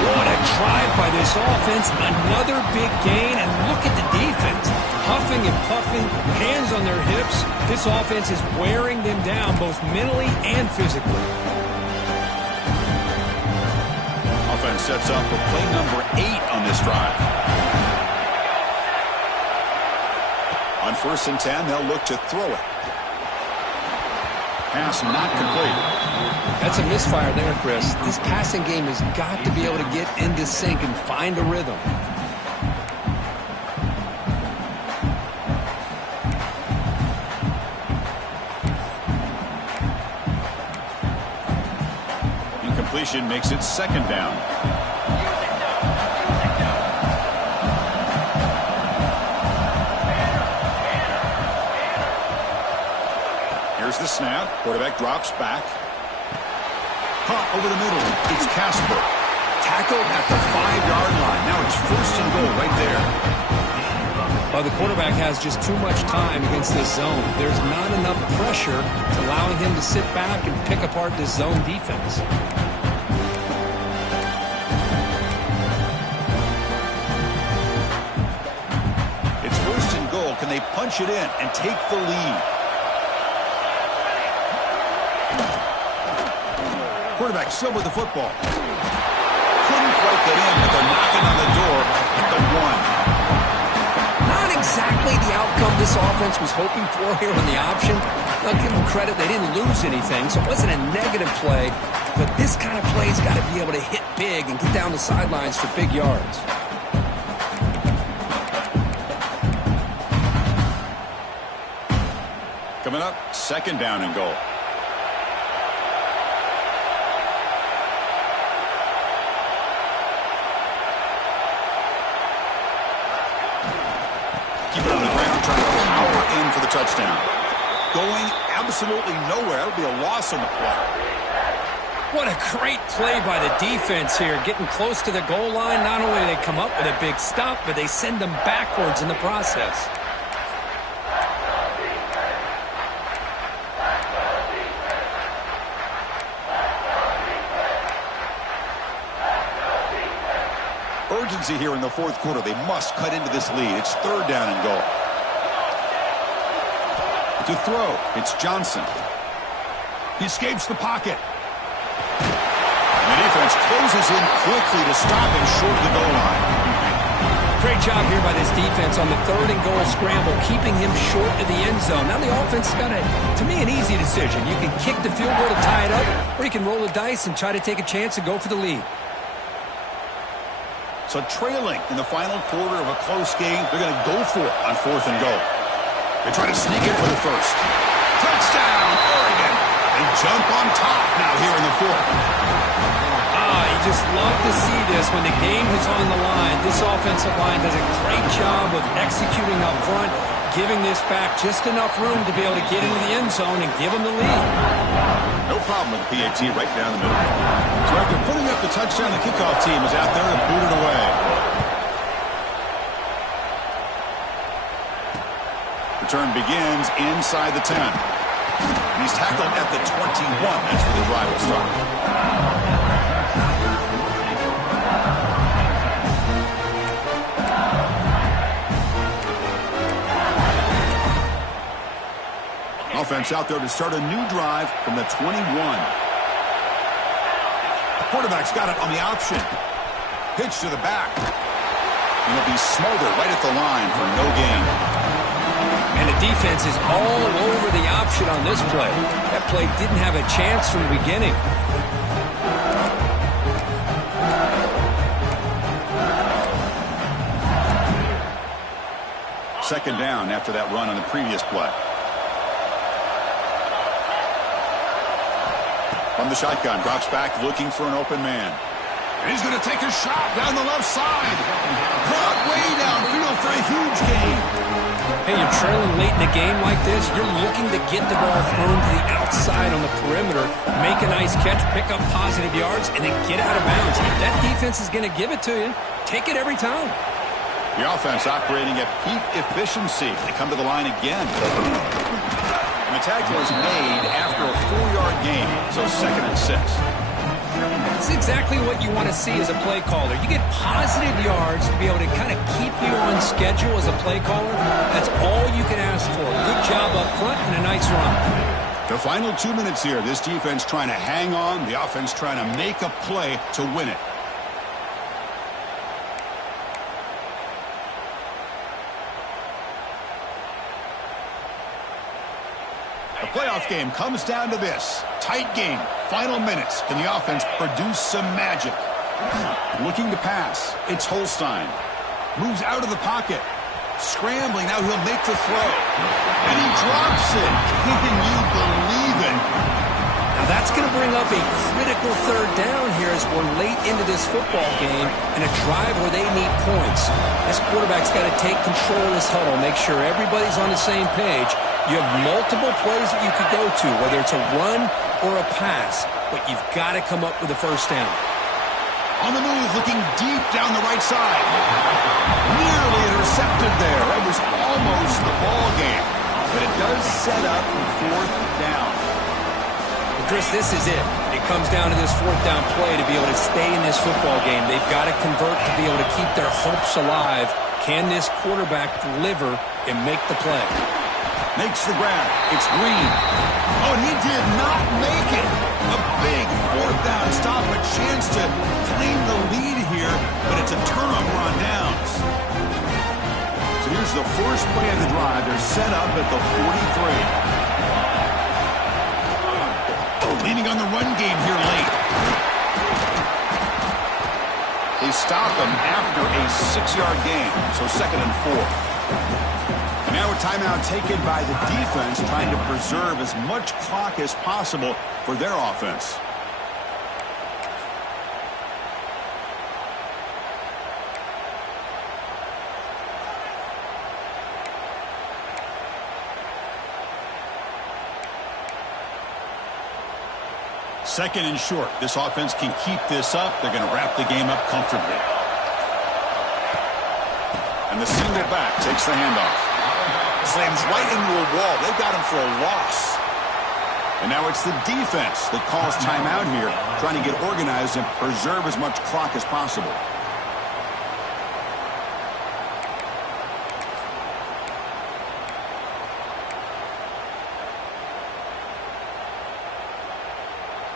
What a drive by this offense. Another big gain, and look at the defense. Huffing and puffing, hands on their hips. This offense is wearing them down both mentally and physically. Offense sets up for play number 8 on this drive. On 1st and 10, they'll look to throw it. Pass not complete. That's a misfire there, Chris. This passing game has got to be able to get into sync and find a rhythm. Incompletion makes it 2nd down. Here's the snap. Quarterback drops back. Caught over the middle. It's Casper. Tackled at the 5-yard line. Now it's 1st and goal right there. Well, the quarterback has just too much time against this zone. There's not enough pressure allowing him to sit back and pick apart this zone defense. It's 1st and goal. Can they punch it in and take the lead? Quarterback still with the football. Couldn't quite get in, but they're knocking on the door at the 1. Not exactly the outcome this offense was hoping for here on the option. I'll give them credit, they didn't lose anything, so it wasn't a negative play. But this kind of play's got to be able to hit big and get down the sidelines for big yards. Coming up, 2nd down and goal. Keep it on the ground, trying to power in for the touchdown. Going absolutely nowhere. That would be a loss on the play. What a great play by the defense here. Getting close to the goal line, not only do they come up with a big stop, but they send them backwards in the process. Urgency here in the 4th quarter. They must cut into this lead. It's 3rd down and goal. To throw, it's Johnson. He escapes the pocket. And the defense closes in quickly to stop him short of the goal line. Great job here by this defense on the 3rd and goal scramble, keeping him short of the end zone. Now the offense has got, to me, an easy decision. You can kick the field goal to tie it up, or you can roll the dice and try to take a chance and go for the lead. So trailing in the final quarter of a close game, they're going to go for it on 4th and goal. They try to sneak in for the 1st. Touchdown, Oregon. They jump on top now here in the 4th. You just love to see this when the game is on the line. This offensive line does a great job of executing up front, giving this back just enough room to be able to get into the end zone and give them the lead. No problem with the PAT right down the middle. So after putting up the touchdown, the kickoff team is out there to boot it away. Return begins inside the 10. And he's tackled at the 21. That's where the drive will start. Offense out there to start a new drive from the 21. The quarterback's got it on the option. Pitch to the back. And he'll be smothered right at the line for no gain. And the defense is all over the option on this play. That play didn't have a chance from the beginning. Second down after that run on the previous play. From the shotgun, drops back looking for an open man. And he's going to take a shot down the left side. Caught way downfield for a huge gain. Hey, you're trailing late in a game like this, you're looking to get the ball thrown to the outside on the perimeter, make a nice catch, pick up positive yards, and then get out of bounds. That defense is going to give it to you. Take it every time. The offense operating at peak efficiency. They come to the line again. And the tackle is made after a 4-yard gain, so 2nd and 6. That's exactly what you want to see as a play caller. You get positive yards to be able to kind of keep you on schedule as a play caller. That's all you can ask for. Good job up front and a nice run. The final 2 minutes here. This defense trying to hang on. The offense trying to make a play to win it. The playoff game comes down to this. Tight game. Final minutes. Can the offense produce some magic? Looking to pass. It's Holstein. Moves out of the pocket. Scrambling. Now he'll make the throw. And he drops it. Can you believe it? Now that's going to bring up a critical third down here as we're late into this football game and a drive where they need points. This quarterback's got to take control of this huddle, make sure everybody's on the same page. You have multiple plays that you could go to, whether it's a run or a pass, but you've got to come up with a first down. On the move, looking deep down the right side. Nearly intercepted there. It was almost the ball game, but it does set up 4th down. Chris, this is it. It comes down to this 4th down play to be able to stay in this football game. They've got to convert to be able to keep their hopes alive. Can this quarterback deliver and make the play? Makes the grab. It's Green. Oh, and he did not make it. A big 4th down stop. A chance to claim the lead here, but it's a turnover on downs. So here's the first play of the drive. They're set up at the 43. Leaning on the run game here late. They stop him after a 6-yard gain, so 2nd and 4. Now a timeout taken by the defense, trying to preserve as much clock as possible for their offense. Second and short. This offense can keep this up. They're going to wrap the game up comfortably. And the single back takes the handoff. Slams right into a wall. They've got him for a loss. And now it's the defense that calls timeout here, trying to get organized and preserve as much clock as possible.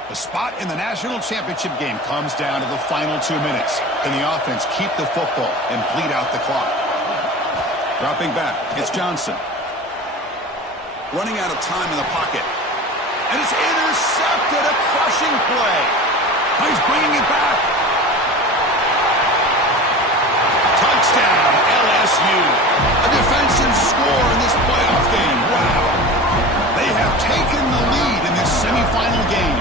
The spot in the national championship game comes down to the final 2 minutes. Can the offense keep the football and bleed out the clock? Dropping back, it's Johnson. Running out of time in the pocket. And it's intercepted, a crushing play. He's bringing it back. Touchdown, LSU. A defensive score in this playoff game. Wow. They have taken the lead in this semifinal game.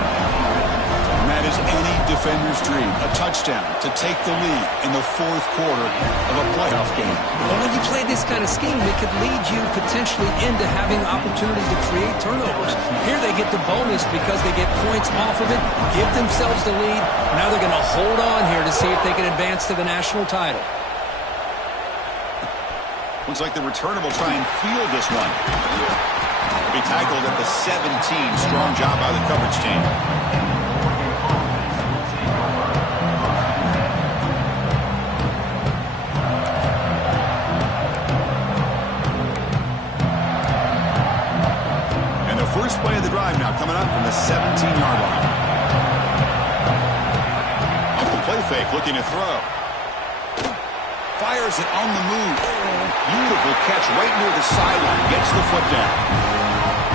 And that is any defender's dream. A touchdown to take the lead in the 4th quarter of a playoff game. Well, when you play this kind of scheme, it could lead you potentially into having opportunities to create turnovers. Here they get the bonus because they get points off of it, give themselves the lead. Now they're going to hold on here to see if they can advance to the national title. Looks like the returner will try and field this one. Be tackled at the 17. Strong job by the coverage team. And the first play of the drive now coming up from the 17-yard line. Off the play fake, looking to throw. Fires it on the move. Beautiful catch right near the sideline. Gets the foot down.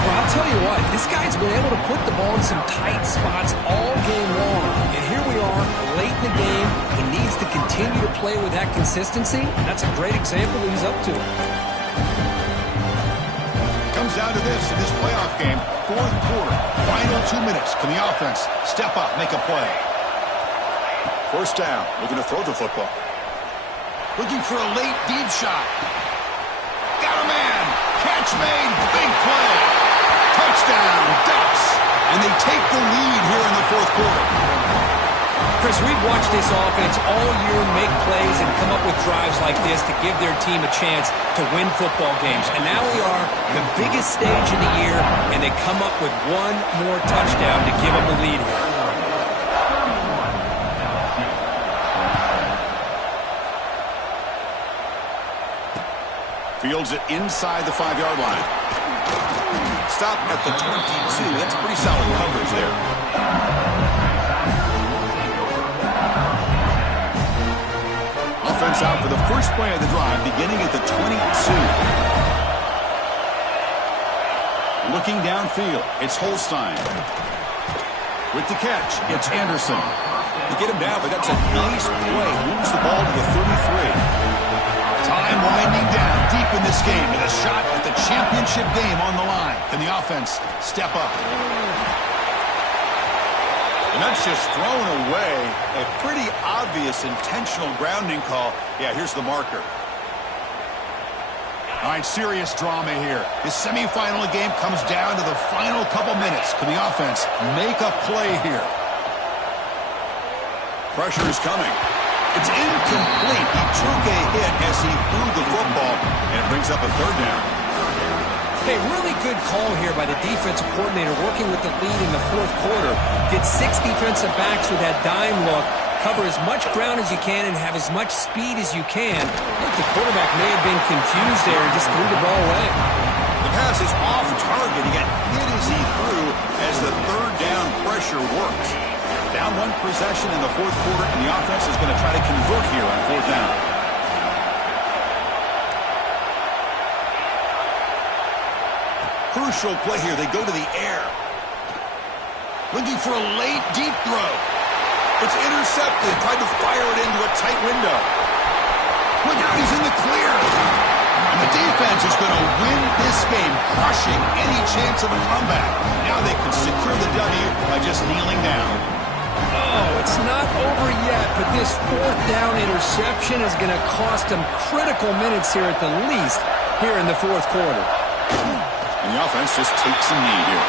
Well, I'll tell you what, this guy's been able to put the ball in some tight spots all game long. And here we are, late in the game. He needs to continue to play with that consistency. And that's a great example that he's up to. comes down to this in this playoff game. Fourth quarter, final 2 minutes. Can the offense step up, make a play? First down, looking to throw the football. Looking for a late deep shot. Got a man. Catch made. Big play. Touchdown, Ducks. And they take the lead here in the fourth quarter. Chris, we've watched this offense all year make plays and come up with drives like this to give their team a chance to win football games. And now we are the biggest stage of the year, and they come up with one more touchdown to give them the lead here. Fields it inside the 5-yard line. Stop at the 22. That's pretty solid coverage there. Offense out for the first play of the drive, beginning at the 22. Looking downfield, it's Holstein. With the catch, it's Anderson. To get him down, but that's a nice play. Moves the ball to the 33. Time winding down deep in this game with a shot at the championship game on the line. Can the offense step up? And that's just thrown away. A pretty obvious intentional grounding call. Yeah, here's the marker. All right, serious drama here. This semifinal game comes down to the final couple minutes. Can the offense make a play here? Pressure is coming. It's incomplete. He took a hit as he threw the football, and it brings up a third down. Hey, really good call here by the defensive coordinator working with the lead in the fourth quarter. Get 6 defensive backs with that dime look. Cover as much ground as you can and have as much speed as you can. I think the quarterback may have been confused there and just threw the ball away. The pass is off target. He got hit as he threw as the third down pressure works. Down one possession in the fourth quarter, and the offense is going to try to convert here on fourth down. Crucial play here. They go to the air. Looking for a late, deep throw. It's intercepted. Tried to fire it into a tight window. Look out, he's in the clear. And the defense is going to win this game, crushing any chance of a comeback. Now they can secure the W by just kneeling down. Oh, it's not over yet, but this fourth down interception is going to cost them critical minutes here at the least here in the fourth quarter. And the offense just takes a knee here.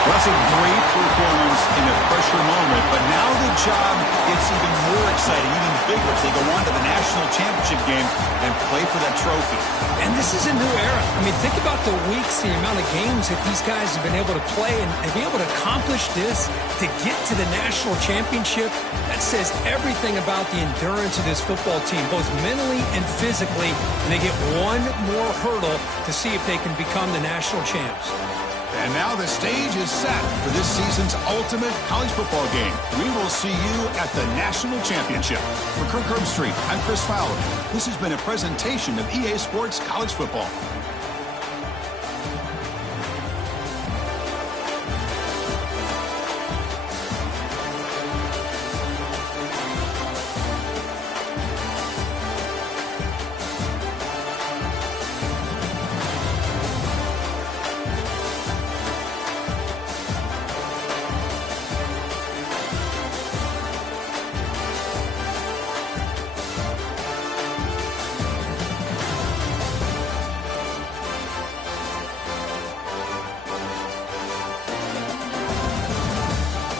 Well, that's a great performance in a pressure moment, but now the job gets even more exciting, even bigger as they go on to the national championship game and play for that trophy. And this is a new era. I mean, think about the weeks, the amount of games that these guys have been able to play and be able to accomplish this to get to the national championship. That says everything about the endurance of this football team, both mentally and physically. And they get one more hurdle to see if they can become the national champs. And now the stage is set for this season's ultimate college football game. We will see you at the National Championship. For Kirk Herbstreit, I'm Chris Fowler. This has been a presentation of EA Sports College Football.